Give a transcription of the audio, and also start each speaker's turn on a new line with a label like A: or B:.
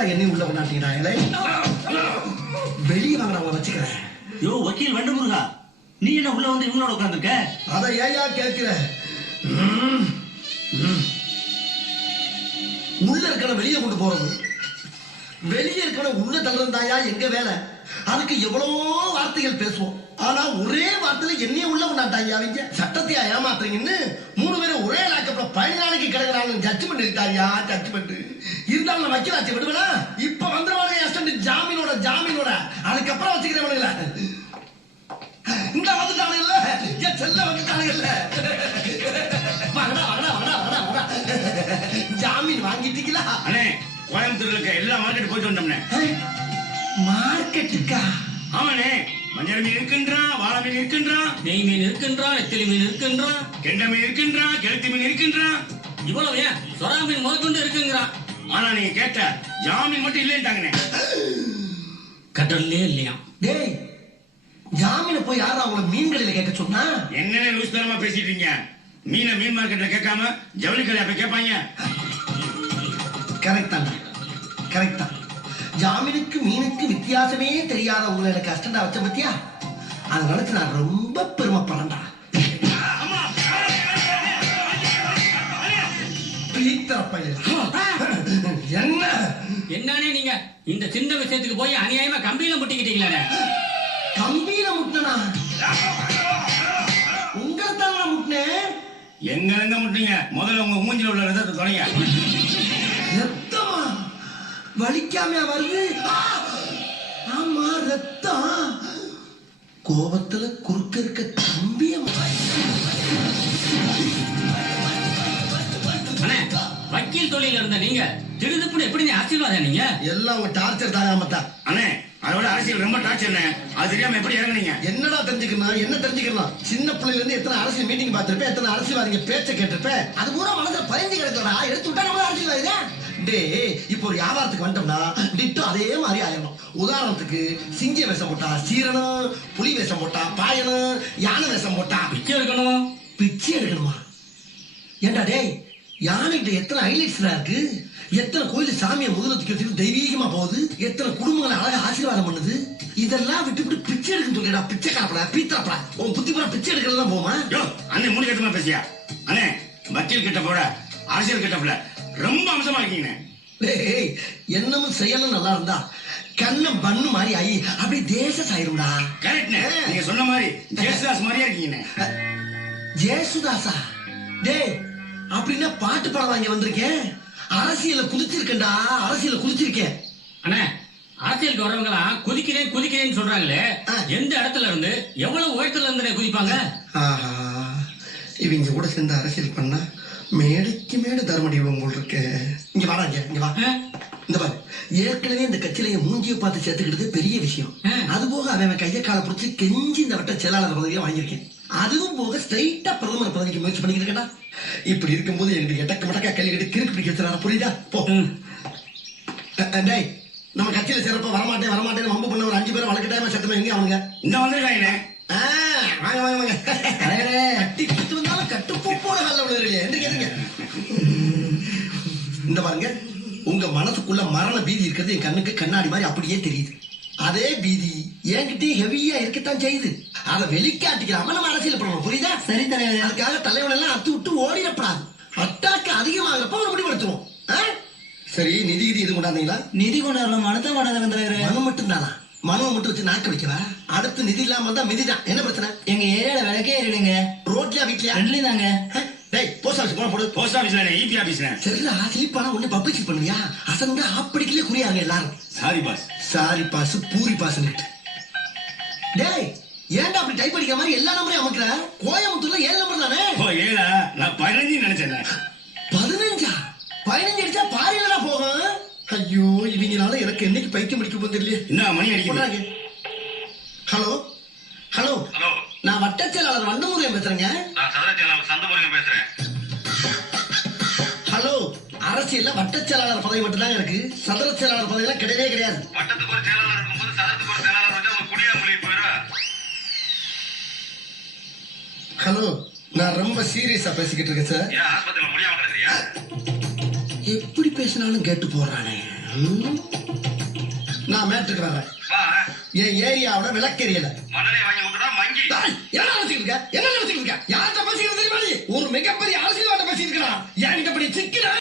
A: பெருசா என்னையும் உள்ள கொண்டாட்டினாங்களே வெளியே வாங்க அவங்கள வச்சுக்கிறேன்.
B: யோ வக்கீல் வண்டு முருகா நீ என்ன உள்ள வந்து இவங்களோட உட்காந்துருக்க
A: அதை ஏயா கேட்கிற. உள்ள இருக்கன வெளியே கொண்டு போறது. வெளியே இருக்கன உள்ள தள்ளுறதாயா எங்க வேலை? அதுக்கு எவ்வளவோ வார்த்தைகள் பேசுவோம். ஆனா ஒரே வார்த்தையில என்னைய உள்ள கொண்டாட்டாங்க அவங்க சட்டத்தையா ஏமாத்துறீங்கன்னு மூணு பேரும் ஒரே லாக்கப்ல பதினஞ்சு நாளைக்கு கிடக்குறாங்க ஜட்ஜ்மெண்ட் இருக்காயா ஜட்ஜ்மெண்ட் இருந்தாலும் நான் வக்கீலாச்சு விடுவேனா? இப்ப வந்துருவாங்க அசிஸ்டன்ட் ஜாமீனோட ஜாமீனோட. அதுக்கப்புறம் வச்சுக்கிறவனுங்கள இந்த வந்துட்டானுங்கல்ல என் செல்ல வந்துட்டானுங்கல்ல வாங்கடா வாங்கடா வாங்கடா வாங்கடா வாங்கடா. ஜாமீன் வாங்கிட்டீங்களா
C: அண்ணே கோயம்புத்தூர்ல இருக்க எல்லா மார்க்கெட் போயிட்டு வந்தோம்னே
A: மார்க்கெட்டுக்கா
C: ஆமாண்ணே. மஞ்சள் மீன் இருக்கின்றான் வாழை மீன் இருக்கின்றான்
D: நெய் மீன் இருக்கின்றான் நெத்திலி மீன் இருக்கின்றான்
C: கெண்டை மீன் இருக்கின்றான் கெளுத்தி மீன் இருக்கின்றான்
D: இவ்வளவு ஏன்? சொரா மீன் முதற்கொண்டு இருக்குங்கிறான்
C: ஆனா நீங்க கேட்ட ஜாமீன் மட்டும் இல்லைன்ட்டாங்கண்ணே
D: கடல்லே இல்லையா
A: டேய் ஜாமீனை போய் யாரும் அவங்கள மீன் கடையில கேட்க சொன்னா?
C: என்னென்ன லூஸ் தரமா பேசிட்டு இருக்கீங்க மீனை மீன் மார்க்கெட்ல கேட்காம ஜவுளி கடை அப்ப கேட்பாங்க.
A: கரெக்ட் தான் கரெக்ட் தான். ஜாமீனுக்கு மீனுக்கு வித்தியாசமே தெரியாத உங்களை எனக்கு அஸ்டண்டா வச்ச பத்தியா? அதை நினைச்சு நான் ரொம்ப பையன் என்ன?
D: என்னன்னே நீங்க இந்த சின்ன விஷயத்துக்கு போய் அநியாயமா கம்பியில முட்டிக்கிட்டீங்களே
A: கம்பியில முட்டினா உங்களை நான் முட்டினேன்?
C: எங்க எங்க முட்டீங்க முதல்ல உங்க மூஞ்சில உள்ள ரத்தத்தை தொலைங்க.
A: ரத்தமா வலிக்காம வருது! ஆமா ரத்தம். கோபத்துல குறுக்க இருக்க தம்பிய
D: வக்கீல் தொழில இருந்த நீங்க திடுதுப்புன்னு எப்படி நீ ஆசீர்வாதம் நீங்க
A: எல்லாம் உங்க டார்ச்சர் தாங்க மத்தா.
C: அண்ணே அதோட அரசியல் ரொம்ப டார்ச்சர்ண்ணே அது தெரியாம எப்படி இறங்குனீங்க?
A: என்னடா தெரிஞ்சுக்கணும் என்ன தெரிஞ்சுக்கலாம் சின்ன பிள்ளைல இருந்து எத்தனை அரசியல் மீட்டிங் பார்த்திருப்பேன் எத்தனை அரசியல்வாதிங்க பேச்ச கேட்டிருப்பேன் அது பூரா மனசுல பதிஞ்சு கிடக்கடா எடுத்து விட்டா நம்ம அரசியல்வாதிங்க டே இப்போ ஒரு வியாபாரத்துக்கு வந்துட்டோம்னா டிட்டோ அதே மாதிரி ஆயிடணும். உதாரணத்துக்கு சிங்க வேஷம் போட்டா சீரனும் புலி வேஷம் போட்டா பாயனும் யானை வேஷம் போட்டா
D: பிச்சை எடுக்கணும்?
A: பிச்சை எடுக்கணுமா? ஏண்டா டேய் யானைகிட்ட எத்தனை ஹைலைட்ஸ்லாம் இருக்கு? எத்தனை கோயில் சாமியை முதல்ல தூக்கி வச்சுட்டு தெய்வீகமா போகுது? எத்தனை குடும்பங்களை அழகா ஆசீர்வாதம் பண்ணுது? இதெல்லாம் விட்டு விட்டு பிச்சை எடுக்கணும் சொல்லிடா. பிச்சை காப்படா பீத்தரப்படா. உன் புத்தி பிச்சை எடுக்கிறது போமா
C: அண்ணே மூணு கட்டமா பேசியா? அண்ணே வக்கீல் கிட்ட போட. அரசியல் கிட்ட போட ரொம்ப அம்சமா இருக்கீங்கண்ணே.
A: டேய் என்னமும் செயலும் நல்லா இருந்தா கண்ணம் பண்ணு மாதிரி ஆகி அப்படியே தேச சாயிரும்டா.
C: கரெக்ட்ண்ணே நீங்க சொன்ன மாதிரி ஜேசுதாஸ் மாதிரியே இருக்கீங்கண்ணே.
A: ஜேசுதாசா டேய் அப்படின்னா பாட்டு பாட வாங்கி வந்திருக்கேன். அரசியல குதிச்சிருக்கேன்டா அரசியல குதிச்சிருக்கேன்.
D: அண்ணே அரசியலுக்கு வரவங்களாம் குதிக்கிறேன் குதிக்கிறேன்னு சொல்றாங்களே. எந்த இடத்துல இருந்து எவ்வளவு உயரத்துல இருந்து குதிப்பாங்க?
A: ஆஹா. இவங்க கூட சேர்ந்து அரசியல் பண்ணா மேடைக்கு மேடை தர்மடிவம் போல் இருக்கு. இங்க வாடாங்க இங்க வா? இந்த பாரு ஏற்கனவே இந்த கட்சியில என் மூஞ்சியை பார்த்து சேர்த்துக்கிட்டது பெரிய விஷயம். அது போக அவன் கையை காலை பிடிச்சி கெஞ்சி இந்த வட்ட செயலாளர் பதவியை வாங்கியிருக்கேன். அதுவும் போக ஸ்ட்ரைட்டா பிரதமர் பதவிக்கு முயற்சி பண்ணிக்கிட்டு இருக்கேன்டா. இப்படி இருக்கும்போது எனக்கு எட்டக்க மடக்கா கல்வி கட்டி கிறுக்கு பிடிக்க வச்சுறாங்க புரியுதா? போ. டேய் நம்ம கட்சியில சிறப்பா வரமாட்டேன் வரமாட்டேன்னு வம்பு பண்ண ஒரு அஞ்சு பேரை வளர்க்கட்டாம சத்தமா எங்க அவனுங்க.
C: இந்த வந்திருக்காங்கண்ணே
A: ஆ, வாங்க வாங்க வாங்க. கட்டி பிடித்து வந்தாலும் கட்டுப்போட நல்ல விழுதுறீங்க எந்திரிக்க எந்திரிக்க இந்த பாருங்க உங்க மனசுக்குள்ள மரண பீதி இருக்கிறது என் கண்ணுக்கு கண்ணாடி மாதிரி அப்படியே தெரியுது. அதே பீதி என்கிட்டயும் ஹெவியா இருக்கத்தான் செய்யுது. அதை வெளிக்காட்டிக்கிறாம நம்ம அரசியல் பண்ணணும் புரியுதா? சரி தலைவர். அதுக்காக தலைவன் எல்லாம் அத்து விட்டு ஓடிடப்படாது. அட்டாக்கு அதிகமாகிறப்ப ஒரு முடிவெடுத்துருவோம்? சரி நிதி கிதி இது கொண்டாந்தீங்களா?
E: நிதி கொண்டாடலாம் மனத்தை கொண்டாடுறேன் தலைவரே.
A: மனம் மட்டும் தானா மனம் மட்டும் வச்சு நாக்க வைக்கவா? அடுத்து நிதி இல்லாம வந்தா மிதிதான். என்ன பிரச்சனை?
E: எங்க ஏரியால விளக்கே ஏறிடுங்க
A: ரோட்லயா வீட்லயா?
E: ரெண்டுலயும் தாங்க?
A: டேய் போஸ்ட் ஆஃபீஸ் போன போடு.
C: போஸ்ட் ஆபீஸ்ல இபி ஆபீஸ்ல
A: சரிடா ஸ்லிப்பானா ஒண்ணு பப்ளிஷ் பண்ணுவியா? அசந்தா ஆப்படிக்கலே குறியாங்க எல்லாரும்.
C: Sorry boss
A: sorry boss puri boss டேய் ஏன்டா அப்படி டைப் அடிக்கிற மாதிரி எல்லா நம்பரையும் அமுக்குற கோயம்புத்தூர்ல ஏழு நம்பர் தானே?
C: ஓ ஏழா? நான் பதினஞ்சு நினைச்சேன்.
A: முடிக்க போகுது தெரியல
C: என்ன மணி அடிக்குது?
A: ஹலோ? ஹலோ?
C: ஹலோ.
A: நான் வட்டச் செயலாளர் வண்டமுருகன் பேசுறேங்க.
C: நான் சதுரச்சேலாவுக்கு சந்தமுருகன் பேசுறேன்.
A: ஹலோ? அரசியல்ல வட்டச் செயலாளர் பதவி மட்டும்தாங்க இருக்கு. சதுர செயலாளர் பதவி எல்லாம் கிடையவே கிடையாது.
C: வட்டத்துக்கு ஒரு செயலாளர் இருக்கும்போது சதுரத்துக்கு ஒரு செயலாளர் வச்சா உங்க குடியா மொழி போயிடும்
A: ஹலோ? நான் ரொம்ப சீரியஸா பேசிக்கிட்டு இருக்கேன் சார்.
C: ஆஸ்பத்திரியில
A: எப்படி பேசினாலும் கேட்டு போறானே. நான் மேட்டுக்கு வர்றேன் என் ஏரியாவோட விளக்கெரியல.
C: மண்ணெண்ணெய் வாங்கி விட்டுதான் மங்கி
A: என்ன நினைச்சுக்கிட்டு என்ன